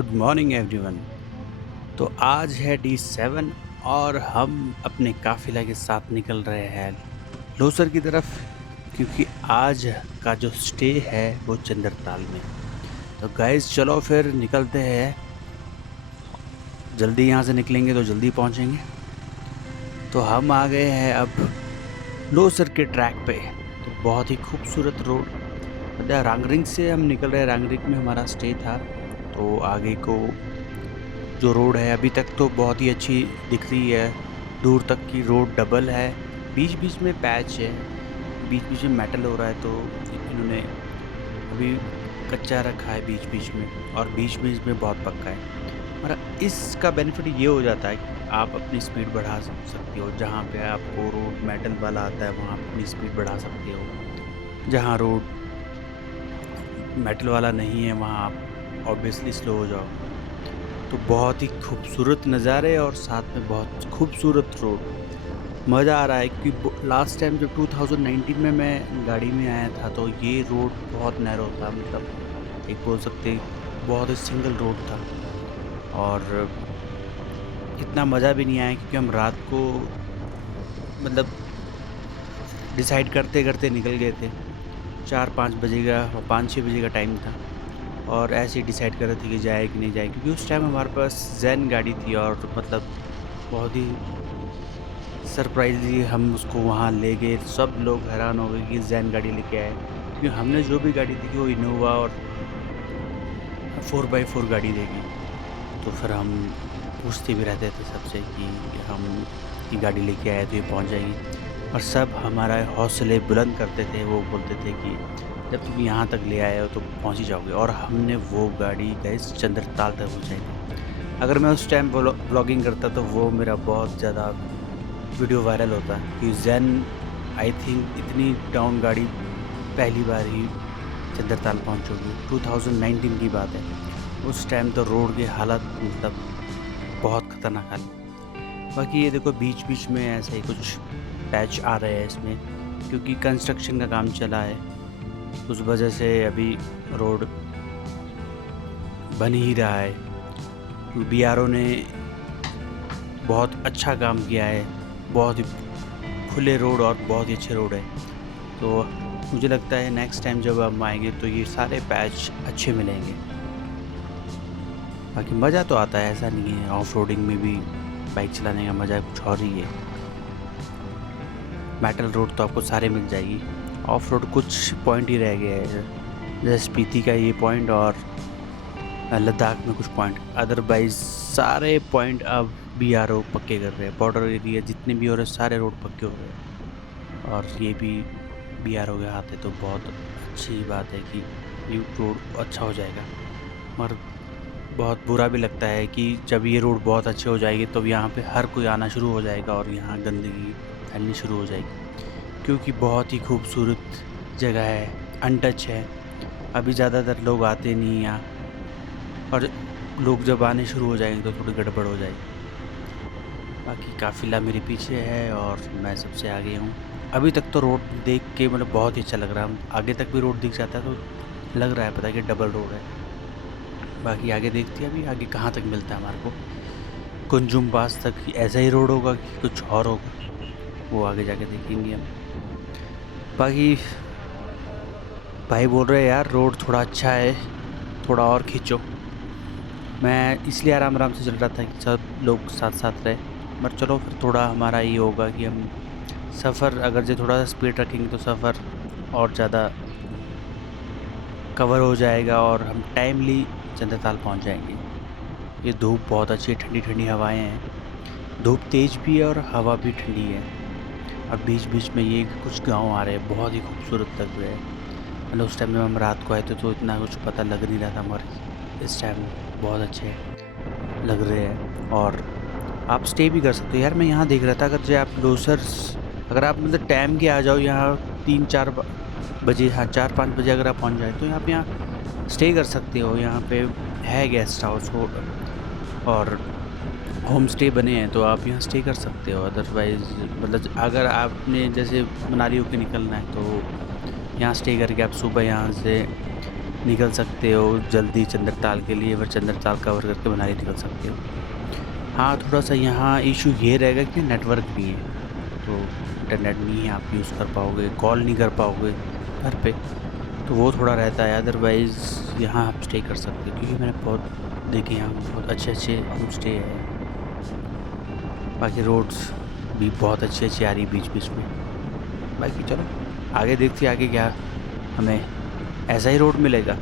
Good morning everyone. तो आज है D7 और हम अपने काफिला के साथ निकल रहे हैं लोसर की तरफ, क्योंकि आज का जो स्टे है वो चंद्रताल में। तो गाइस चलो फिर निकलते हैं, जल्दी यहाँ से निकलेंगे तो जल्दी पहुँचेंगे। तो हम आ गए हैं अब लोसर के ट्रैक पे। तो बहुत ही खूबसूरत रोड, मतलब रांगरिंग से हम निकल रहे हैं। रांगरिंग में हमारा स्टे था, तो आगे को जो रोड है अभी तक तो बहुत ही अच्छी दिख रही है। दूर तक की रोड डबल है, बीच बीच में पैच है, बीच बीच में मेटल हो रहा है। तो इन्होंने अभी कच्चा रखा है बीच बीच में, और बीच बीच में बहुत पक्का है। और इसका बेनिफिट ये हो जाता है कि आप अपनी स्पीड बढ़ा सकते हो। जहाँ पे आपको रोड मेटल वाला आता है वहाँ अपनी स्पीड बढ़ा सकते हो। जहाँ रोड मेटल वाला नहीं है वहाँ आप ऑब्वियसली स्लो हो जाओ। तो बहुत ही खूबसूरत नज़ारे और साथ में बहुत खूबसूरत रोड। मज़ा आ रहा है क्योंकि लास्ट टाइम जब 2019 में मैं गाड़ी में आया था तो ये रोड बहुत नैरो था, मतलब एक बोल सकते बहुत ही सिंगल रोड था। और इतना मज़ा भी नहीं आया क्योंकि हम रात को मतलब डिसाइड करते करते निकल गए थे। 4-5 बजे का 5-6 बजे का टाइम था, और ऐसे ही डिसाइड कर रहे थे कि जाए कि नहीं जाए, क्योंकि उस टाइम हमारे पास ज़ेन गाड़ी थी और मतलब बहुत ही सरप्राइज़ली हम उसको वहाँ ले गए। सब लोग हैरान हो गए कि ज़ेन गाड़ी लेके आए, क्योंकि हमने जो भी गाड़ी देखी वो इनोवा और 4x4 गाड़ी देखी। तो फिर हम पूछते भी रहते थे सबसे कि हम ये गाड़ी लेके आए तो ये पहुँच जाएगी, और सब हमारा हौसले बुलंद करते थे। वो बोलते थे कि जब तुम यहाँ तक ले आए हो तो पहुँच ही जाओगे। और हमने वो गाड़ी गाइस चंद्रताल तक पहुँचाई थी। अगर मैं उस टाइम व्लॉगिंग करता तो वो मेरा बहुत ज़्यादा वीडियो वायरल होता है कि ज़ेन आई थिंक इतनी डाउन गाड़ी पहली बार ही चंद्रताल पहुँचोगी। 2019 की बात है। उस टाइम तो रोड की हालत मतलब बहुत ख़तरनाक हालत। बाकी ये देखो बीच बीच में ऐसे ही कुछ पैच आ रहे हैं इसमें, क्योंकि कंस्ट्रक्शन का काम चला है। उस वजह से अभी रोड बन ही रहा है। BRO ने बहुत अच्छा काम किया है, बहुत ही खुले रोड और बहुत ही अच्छे रोड है। तो मुझे लगता है नेक्स्ट टाइम जब हम आएंगे तो ये सारे पैच अच्छे मिलेंगे। बाकी मज़ा तो आता है, ऐसा नहीं है। ऑफ रोडिंग में भी बाइक चलाने का मज़ा कुछ और ही है। मेटल रोड तो आपको सारे मिल जाएगी, ऑफ रोड कुछ पॉइंट ही रह गए हैं, जैसे स्पीति का ये पॉइंट और लद्दाख में कुछ पॉइंट। अदरवाइज सारे पॉइंट अब BRO पक्के कर रहे हैं। बॉर्डर एरिया जितने भी हो रहे सारे रोड पक्के हो रहे हैं, और ये भी BRO के हाथ है। तो बहुत अच्छी बात है कि ये रोड अच्छा हो जाएगा। मगर बहुत बुरा भी लगता है कि जब ये रोड बहुत अच्छी हो जाएगी तो यहाँ पे हर कोई आना शुरू हो जाएगा और यहाँ गंदगी फैलनी शुरू हो जाएगी, क्योंकि बहुत ही खूबसूरत जगह है, अनटच है। अभी ज़्यादातर लोग आते नहीं यहाँ, और लोग जब आने शुरू हो जाएंगे तो थोड़ी गड़बड़ हो जाएगी। बाकी काफ़िला मेरे पीछे है और मैं सबसे आगे हूँ। अभी तक तो रोड देख के मतलब बहुत ही अच्छा लग रहा है। आगे तक भी रोड दिख जाता है तो लग रहा है पता है कि डबल रोड है। बाकी आगे देखते हैं अभी आगे कहाँ तक मिलता है हमारे को। कुंजुम पास तक ऐसा ही रोड होगा कि कुछ और होगा, वो आगे जाके देखेंगे हम। बाकी भाई बोल रहे हैं यार रोड थोड़ा अच्छा है, थोड़ा और खींचो। मैं इसलिए आराम आराम से चल रहा था कि सब लोग साथ साथ रहे। मगर चलो फिर थोड़ा हमारा ये होगा कि हम सफ़र अगर जो थोड़ा सा स्पीड रखेंगे तो सफ़र और ज़्यादा कवर हो जाएगा और हम टाइमली चंद्रताल पहुंच जाएंगे। ये धूप बहुत अच्छी है, ठंडी ठंडी हवाएं हैं। धूप तेज़ भी है और हवा भी ठंडी है। और बीच बीच में ये कुछ गांव आ रहे हैं, बहुत ही खूबसूरत लग रहे हैं। मतलब उस टाइम में हम रात को आए थे तो इतना कुछ पता लग नहीं रहा था, मगर इस टाइम बहुत अच्छे लग रहे हैं। और आप स्टे भी कर सकते हो यार। मैं यहाँ देख रहा था अगर जो आप लोसर अगर आप मतलब टाइम के आ जाओ यहाँ 3-4 बजे, हाँ 4-5 बजे अगर आप पहुँच जाए तो आप यहाँ स्टे कर सकते हो। यहाँ पे है गेस्ट हाउस हो और होम स्टे बने हैं, तो आप यहाँ स्टे कर सकते हो। अदरवाइज़ मतलब अगर आपने जैसे मनाली होके निकलना है तो यहाँ स्टे करके आप सुबह यहाँ से निकल सकते हो जल्दी चंद्रताल के लिए, फिर चंद्रताल कवर करके मनाली निकल सकते हो। हाँ, थोड़ा-सा यहाँ इश्यू ये रहेगा कि नेटवर्क नहीं है, तो इंटरनेट नहीं है, आप यूज़ कर पाओगे, कॉल नहीं कर पाओगे घर पे, तो वो थोड़ा रहता है। अदरवाइज़ यहाँ आप स्टे कर सकते हो, क्योंकि मैंने बहुत देखे यहाँ बहुत अच्छे-अच्छे होम स्टे हैं। बाकी रोड्स भी बहुत अच्छी-अच्छी आ रही है बीच-बीच में। बाकी चलो आगे देखते हैं आगे क्या हमें ऐसा ही रोड मिलेगा।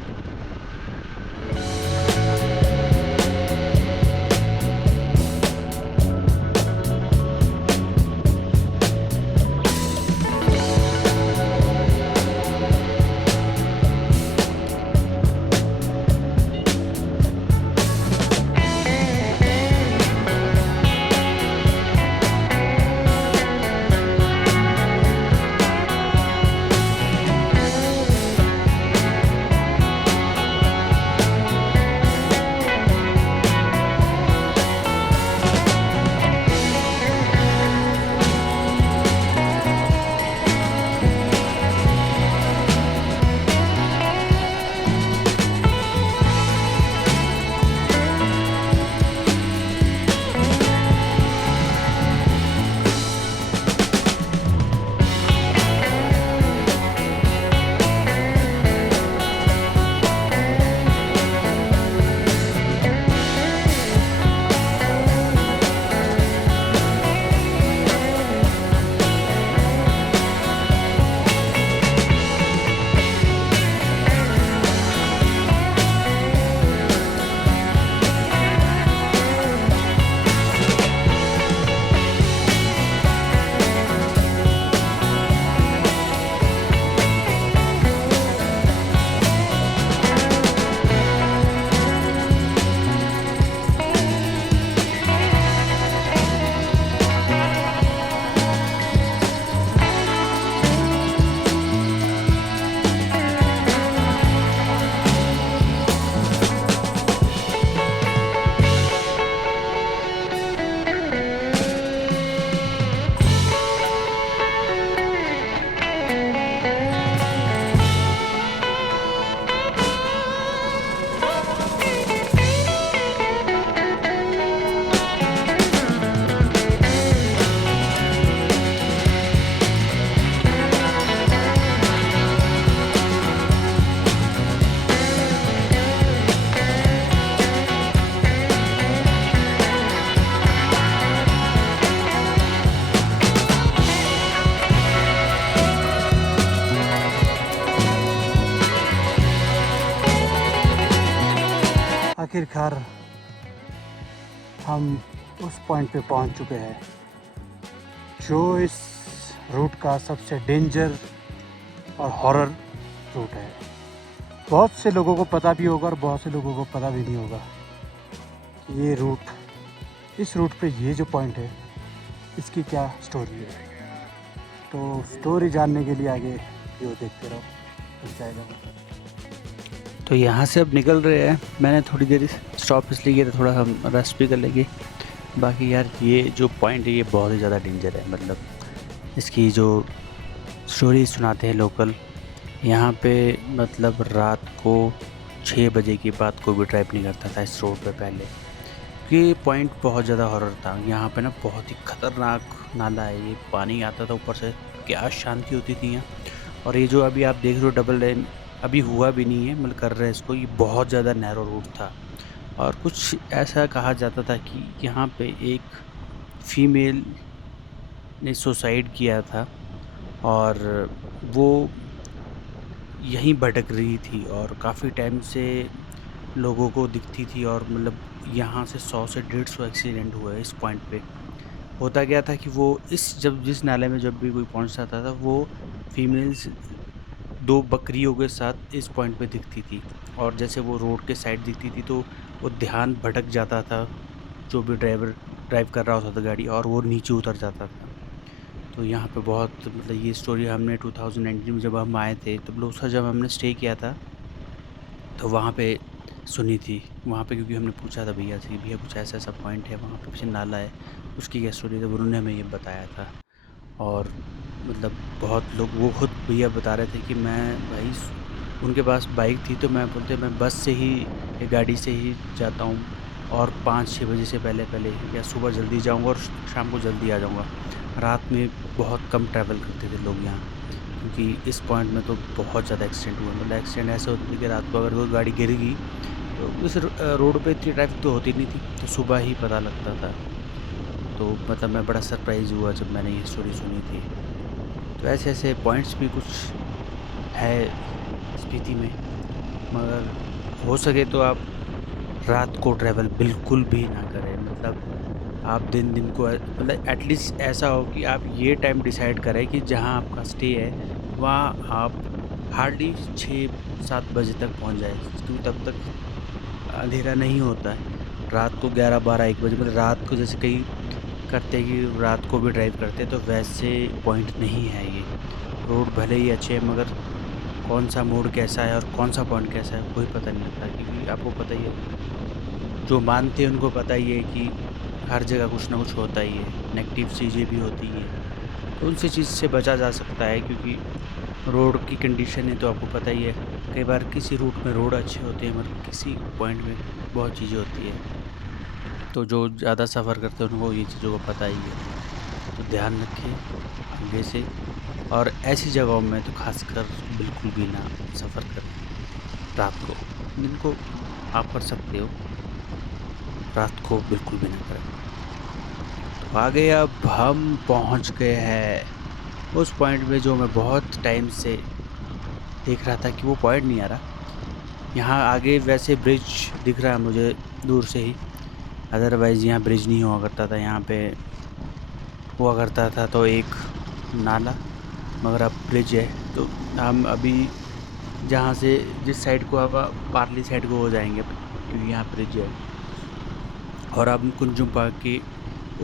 आखिरकार हम उस पॉइंट पे पहुंच चुके हैं जो इस रूट का सबसे डेंजर और हॉरर रूट है। बहुत से लोगों को पता भी होगा और बहुत से लोगों को पता भी नहीं होगा कि ये रूट, इस रूट पे ये जो पॉइंट है इसकी क्या स्टोरी है। तो स्टोरी जानने के लिए आगे वीडियो देखते रहो, मिल जाएगा। तो यहाँ से अब निकल रहे हैं। मैंने थोड़ी देर स्टॉप इसलिए किया था, थोड़ा हम रेस्ट भी कर लेंगे। बाकी यार ये जो पॉइंट है ये बहुत ही ज़्यादा डेंजर है, मतलब इसकी जो स्टोरी सुनाते हैं लोकल यहाँ पे, मतलब रात को 6 बजे के बाद कोई भी ड्राइव नहीं करता था इस रोड पे पहले, ये पॉइंट बहुत ज़्यादा हॉरर था। यहाँ पे ना बहुत ही ख़तरनाक नाला है, ये पानी आता था ऊपर से, क्या शांति होती थी यहाँ। और ये जो अभी आप देख रहे हो डबल लेन अभी हुआ भी नहीं है, मतलब कर रहे हैं इसको, ये बहुत ज़्यादा नैरो रूट था। और कुछ ऐसा कहा जाता था कि यहाँ पे एक फ़ीमेल ने सुसाइड किया था और वो यहीं भटक रही थी और काफ़ी टाइम से लोगों को दिखती थी। और मतलब यहाँ से 100 से 150 एक्सीडेंट हुए इस पॉइंट पे। होता क्या था कि वो जिस नाले में जब भी कोई पहुँच जाता था, वो फीमेल्स 2 बकरियों के साथ इस पॉइंट पे दिखती थी। और जैसे वो रोड के साइड दिखती थी तो वो ध्यान भटक जाता था, जो भी ड्राइव कर रहा होता था गाड़ी, और वो नीचे उतर जाता था। तो यहाँ पे बहुत, मतलब ये स्टोरी हमने 2019 में जब हम आए थे, तब लोसा जब हमने स्टे किया था तो वहाँ पे सुनी थी। वहाँ पे क्योंकि हमने पूछा था भैया से, भैया कुछ ऐसा ऐसा पॉइंट है वहाँ पे, पीछे नाला है, उसकी क्या स्टोरी है, तब उन्होंने हमें ये बताया था। और मतलब बहुत लोग, वो खुद भैया बता रहे थे कि मैं भाई उनके पास बाइक थी तो मैं बोलते मैं बस से ही या गाड़ी से ही जाता हूँ और 5-6 बजे से पहले या सुबह जल्दी जाऊँगा और शाम को जल्दी आ जाऊँगा। रात में बहुत कम ट्रैवल करते थे लोग यहाँ, क्योंकि इस पॉइंट में तो बहुत ज़्यादा एक्सीडेंट हुए। मतलब एक्सीडेंट ऐसे होते थे कि रात को अगर कोई गाड़ी गिर गई तो उस रोड पे इतनी ट्रैफिक तो होती नहीं थी, तो सुबह ही पता लगता था। तो मतलब मैं बड़ा सरप्राइज़ हुआ जब मैंने ये स्टोरी सुनी थी। तो ऐसे-ऐसे पॉइंट्स भी कुछ है स्पीति में, मगर हो सके तो आप रात को ट्रैवल बिल्कुल भी ना करें। मतलब आप दिन-दिन को मतलब एटलीस्ट ऐसा हो कि आप ये टाइम डिसाइड करें कि जहाँ आपका स्टे है, वहाँ आप हार्डली 6-7 बजे तक पहुँच जाएँ, क्योंकि तब तक अंधेरा नहीं होता है। रात को 11, 12, 1 बजे मतलब रात को जैसे कई करते हैं कि रात को भी ड्राइव करते हैं, तो वैसे पॉइंट नहीं है ये। रोड भले ही अच्छे हैं, मगर कौन-सा मोड़ कैसा है और कौन-सा पॉइंट कैसा है, कोई पता नहीं लगता, क्योंकि आपको पता ही है, जो मानते हैं उनको पता ही है कि हर जगह कुछ ना कुछ होता ही है, नेगेटिव चीज़ें भी होती हैं। तो उनसे चीज़ से बचा जा सकता है, क्योंकि रोड की कंडीशन है तो आपको पता ही है। कई बार किसी रूट में रोड अच्छे होते हैं, मगर किसी पॉइंट में बहुत चीज़ें होती है। तो जो ज़्यादा सफ़र करते हैं उनको ये चीज़ों को पता ही है। तो ध्यान रखें आगे से, और ऐसी जगहों में तो ख़ासकर बिल्कुल भी ना सफ़र करें रात को। दिन को आप कर सकते हो, रात को बिल्कुल भी ना करें। तो आगे अब हम पहुंच गए हैं उस पॉइंट में जो मैं बहुत टाइम से देख रहा था कि वो पॉइंट नहीं आ रहा। यहाँ आगे वैसे ब्रिज दिख रहा है मुझे दूर से ही, अदरवाइज़ यहाँ ब्रिज नहीं हुआ करता था। यहाँ पे हुआ करता था तो एक नाला, मगर अब ब्रिज है। तो हम अभी जहाँ से जिस साइड को अब पार्ली साइड को हो जाएंगे, क्योंकि यहाँ ब्रिज है। और अब कुंजुम पार्क के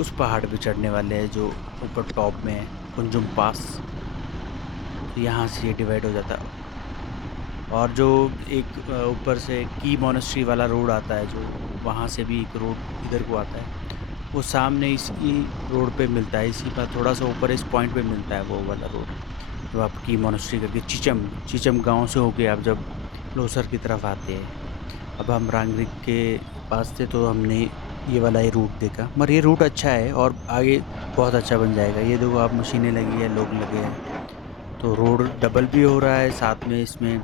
उस पहाड़ पे चढ़ने वाले हैं जो ऊपर टॉप में है, कुंजुम पास। तो यहाँ से ये डिवाइड हो जाता है, और जो एक ऊपर से की मोनेस्ट्री वाला रोड आता है, जो वहाँ से भी एक रोड इधर को आता है, वो सामने इसी रोड पे मिलता है। इसी पर थोड़ा सा ऊपर इस पॉइंट पे मिलता है वो वाला रोड, जो आप की मोनेस्ट्री करके चीचम गांव से होके आप जब लोसर की तरफ आते हैं। अब हम रांगरिक के पास थे तो हमने ये वाला ही रूट देखा, मगर ये रूट अच्छा है और आगे बहुत अच्छा बन जाएगा। ये देखो आप, मशीनें लगी है, लोग लगे हैं, तो रोड डबल भी हो रहा है, साथ में इसमें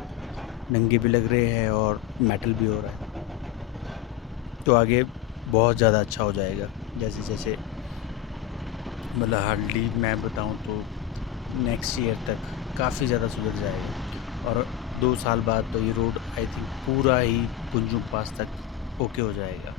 नंगे भी लग रहे हैं और मेटल भी हो रहा है। तो आगे बहुत ज़्यादा अच्छा हो जाएगा, जैसे जैसे मतलब हार्डली मैं बताऊं तो नेक्स्ट ईयर तक काफ़ी ज़्यादा सुधर जाएगा, और 2 साल बाद तो ये रोड आई थिंक पूरा ही कुंजुम पास तक ओके हो जाएगा।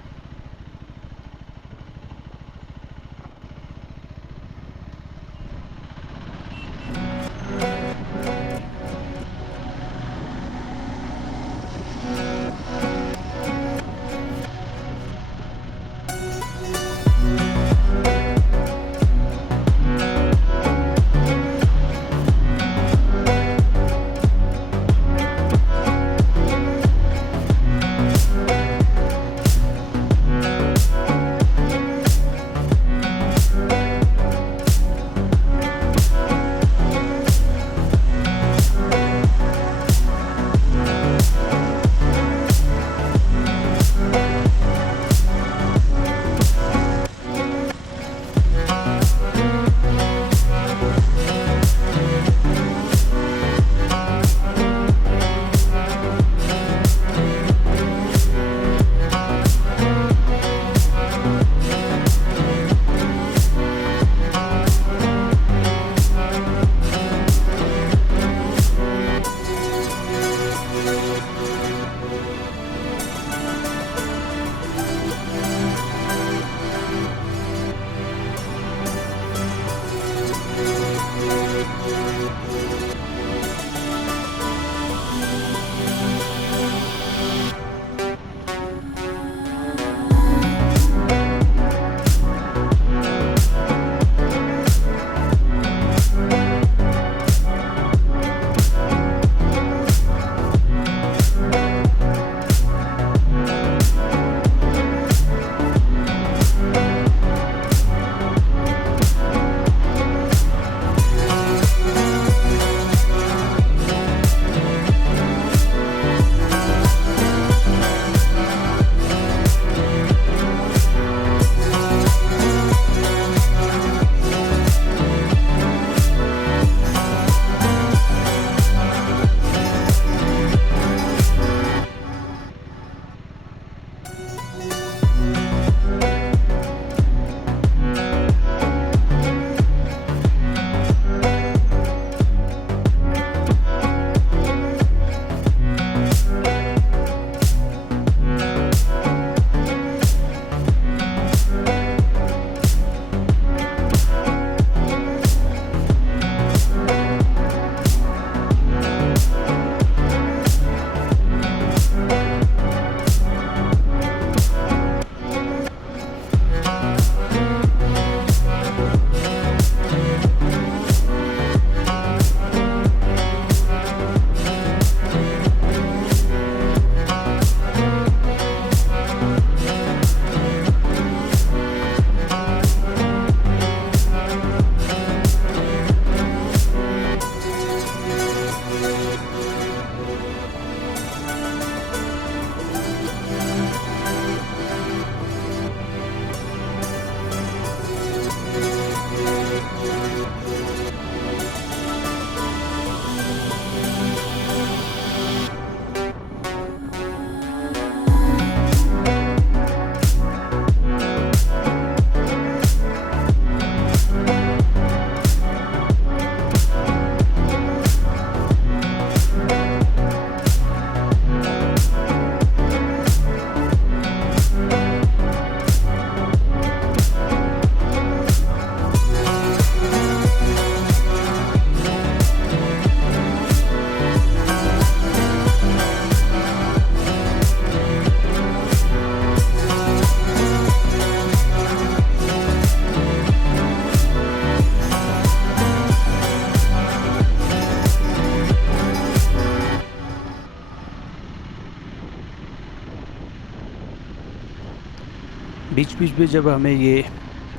बीच बीच में जब हमें ये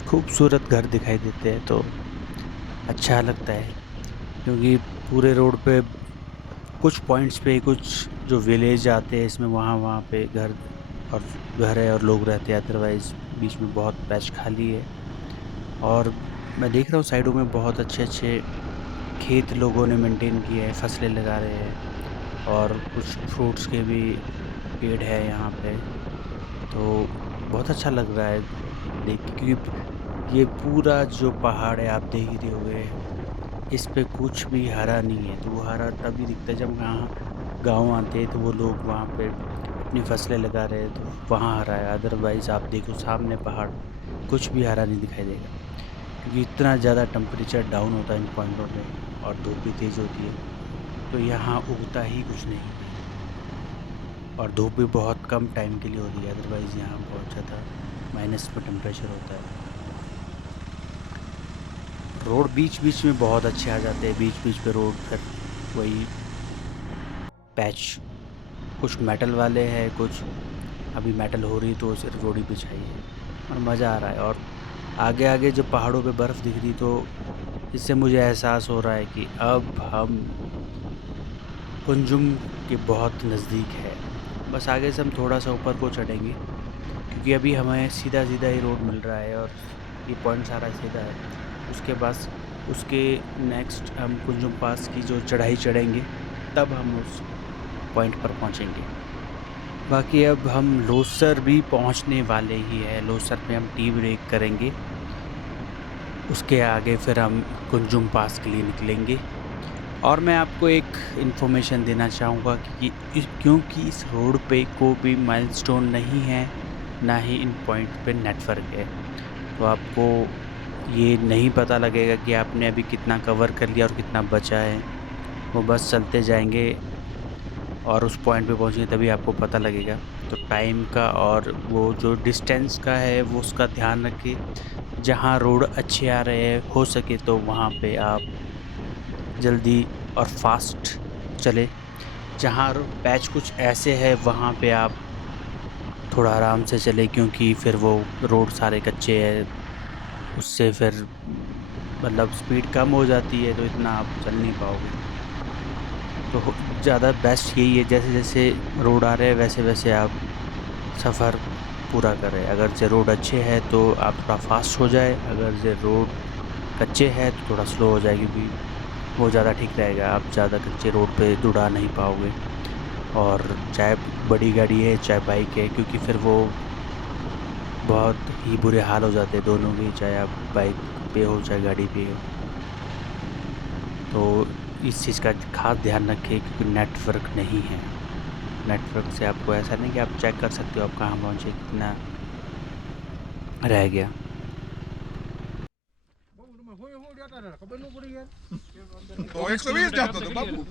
खूबसूरत घर दिखाई देते हैं तो अच्छा लगता है, क्योंकि पूरे रोड पे कुछ पॉइंट्स पे कुछ जो विलेज आते हैं इसमें वहाँ वहाँ पे घर है और लोग रहते हैं, अदरवाइज़ बीच में बहुत पैच खाली है। और मैं देख रहा हूँ साइडों में बहुत अच्छे अच्छे खेत लोगों ने मेंटेन किए हैं, फसलें लगा रहे हैं और कुछ फ्रूट्स के भी पेड़ है यहाँ पे। तो बहुत अच्छा लग रहा है देख के, क्योंकि ये पूरा जो पहाड़ है आप देख ही रहे होगे, इस पे कुछ भी हरा नहीं है। तो वो हरा तभी दिखता है जब यहाँ गाँव आते हैं, तो वो लोग वहाँ पे अपनी फसलें लगा रहे हैं तो वहाँ हरा है। अदरवाइज़ आप देखो सामने पहाड़, कुछ भी हरा नहीं दिखाई देगा, क्योंकि इतना ज़्यादा टेम्परेचर डाउन होता है इन पॉइंटों पे और धूप भी तेज़ होती है, तो यहाँ उगता ही कुछ नहीं है। और धूप भी बहुत कम टाइम के लिए होती है, अदरवाइज़ यहाँ बहुत ज़्यादा माइनस में टेम्परेचर होता है। रोड बीच बीच में बहुत अच्छे आ जाते हैं, बीच बीच पे रोड फिर वही पैच, कुछ मेटल वाले हैं, कुछ अभी मेटल हो रही तो सिर्फ रोड ही बिछाई है और मज़ा आ रहा है। और आगे आगे जब पहाड़ों पे बर्फ़ दिख रही तो इससे मुझे एहसास हो रहा है कि अब हम कुंजुम के बहुत नज़दीक है। बस आगे से हम थोड़ा सा ऊपर को चढ़ेंगे, क्योंकि अभी हमें सीधा सीधा ही रोड मिल रहा है और ये पॉइंट सारा सीधा है। उसके पास उसके नेक्स्ट हम कुंजुम पास की जो चढ़ाई चढ़ेंगे तब हम उस पॉइंट पर पहुंचेंगे। बाकी अब हम लोसर भी पहुंचने वाले ही है। लोसर पे हम टी ब्रेक करेंगे, उसके आगे फिर हम कुंजुम पास के लिए निकलेंगे। और मैं आपको एक इन्फॉर्मेशन देना चाहूँगा कि क्योंकि इस रोड पे कोई भी माइलस्टोन नहीं है, ना ही इन पॉइंट पे नेटवर्क है, तो आपको ये नहीं पता लगेगा कि आपने अभी कितना कवर कर लिया और कितना बचा है। वो बस चलते जाएंगे और उस पॉइंट पे पहुँचेंगे तभी आपको पता लगेगा। तो टाइम का और वो जो डिस्टेंस का है वो उसका ध्यान रखें। जहाँ रोड अच्छे आ रहे हैं हो सके तो वहाँ पे आप जल्दी और फास्ट चले। जहाँ पैच कुछ ऐसे है वहाँ पे आप थोड़ा आराम से चले, क्योंकि फिर वो रोड सारे कच्चे हैं, उससे फिर मतलब स्पीड कम हो जाती है तो इतना आप चल नहीं पाओगे। तो ज़्यादा बेस्ट यही है, जैसे जैसे रोड आ रहे हैं वैसे वैसे आप सफ़र पूरा करें। अगर जे रोड अच्छे हैं तो आप थोड़ा फास्ट हो जाए, अगर जे रोड कच्चे हैं तो थोड़ा स्लो हो जाए, क्योंकि वो ज़्यादा ठीक रहेगा। आप ज़्यादा कच्चे रोड पे दौड़ा नहीं पाओगे, और चाहे बड़ी गाड़ी है चाहे बाइक है, क्योंकि फिर वो बहुत ही बुरे हाल हो जाते हैं दोनों के, चाहे आप बाइक पे हो चाहे गाड़ी पे हो। तो इस चीज़ का खास ध्यान रखें, क्योंकि नेटवर्क नहीं है। नेटवर्क से आपको ऐसा नहीं कि आप चेक कर सकते हो आप कहाँ पहुँचे, कितना रह गया। तो 120 जाता था बाबू।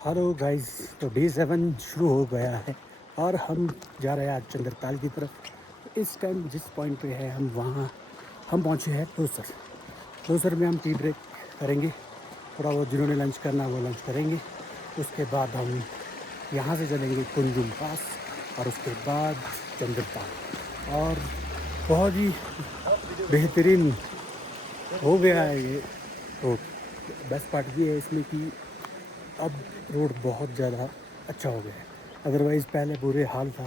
हेलो गाइस, तो डे 7 शुरू हो गया है और हम जा रहे हैं आज चंद्रताल की तरफ। इस टाइम जिस पॉइंट पे है हम पहुंचे हैं लोसर। लोसर में हम टी ब्रेक करेंगे, थोड़ा बहुत जिन्होंने लंच करना है वो लंच करेंगे। उसके बाद हम यहाँ से चलेंगे कुंजुम पास और उसके बाद चंद्रताल। और बहुत ही बेहतरीन हो गया है ये रोड। बेस्ट पार्ट ये है इसमें कि अब रोड बहुत ज़्यादा अच्छा हो गया है, अदरवाइज़ पहले बुरे हाल था।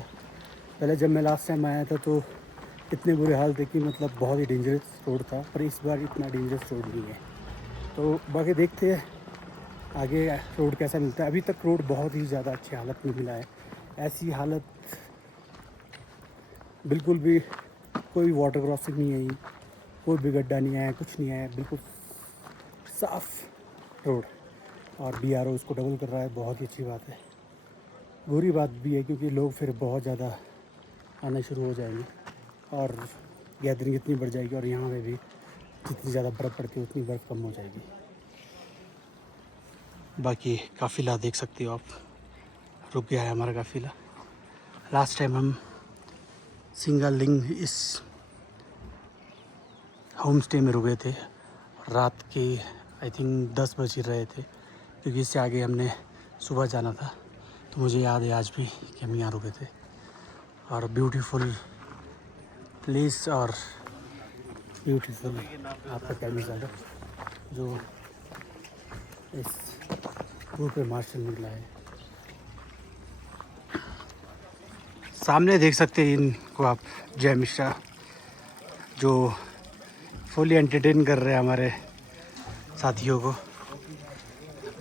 पहले जब मैं लास्ट टाइम आया था तो इतने बुरे हाल थे कि मतलब बहुत ही डेंजरस रोड था, पर इस बार इतना डेंजरस रोड नहीं है। तो बाकी देखते हैं आगे रोड कैसा मिलता है। अभी तक रोड बहुत ही ज़्यादा अच्छी हालत में मिला है, ऐसी हालत बिल्कुल भी कोई वाटर क्रॉसिंग नहीं आई, कोई भी गड्ढा नहीं आया, कुछ नहीं आया, बिल्कुल साफ़ रोड। और BRO उसको डबल कर रहा है, बहुत ही अच्छी बात है। बुरी बात भी है क्योंकि लोग फिर बहुत ज़्यादा आना शुरू हो जाएंगे और गैदरिंग इतनी बढ़ जाएगी, और यहाँ पे भी जितनी ज़्यादा बर्फ़ पड़ती है उतनी बर्फ़ कम हो जाएगी। बाकी काफ़िला देख सकते हो आप, रुक गया है हमारा काफ़िला। लास्ट टाइम हम सिंगल लिंग इस होम स्टे में रुके थे। रात के आई थिंक 10 बज रहे थे, क्योंकि इससे आगे हमने सुबह जाना था। तो मुझे याद है आज भी कि हम यहाँ रुके थे। और ब्यूटीफुल प्लेस और ब्यूटीफुल आपका कैमिसाडा जो इस रूट पे मार्शल निकला है। सामने देख सकते हैं इनको आप, जय मिश्रा, जो फुली एंटरटेन कर रहे हैं हमारे साथियों को।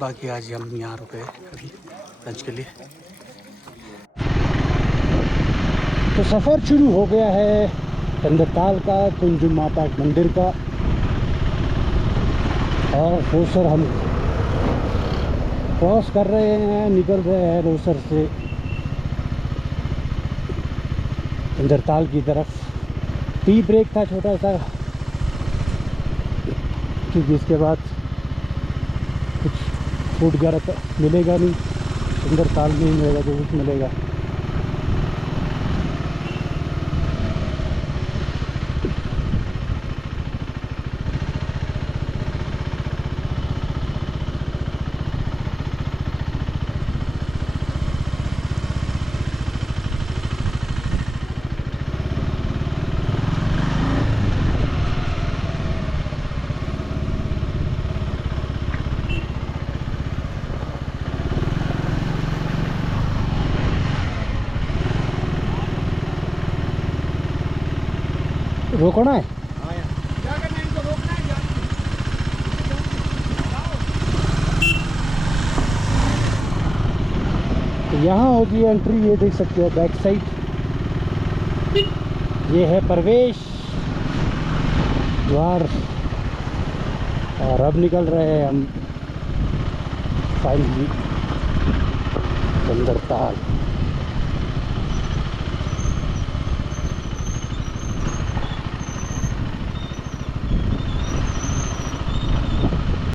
बाकी आज हम यहाँ रुके अभी लंच के लिए। तो सफ़र शुरू हो गया है चंद्रताल का, कुंज माता मंदिर का। और रोसर हम क्रॉस कर रहे हैं, निकल रहे हैं रोसर से चंद्रताल की तरफ। टी ब्रेक था छोटा सा, क्योंकि इसके बाद कुछ फूड वगैरह मिलेगा नहीं, चंद्रताल में ही मिलेगा जो कुछ मिलेगा। रोकना है, तो यहाँ होगी एंट्री। ये देख सकते हो बैक साइड, ये है प्रवेश द्वार। और अब निकल रहे हैं हम फाइनली चंद्रताल।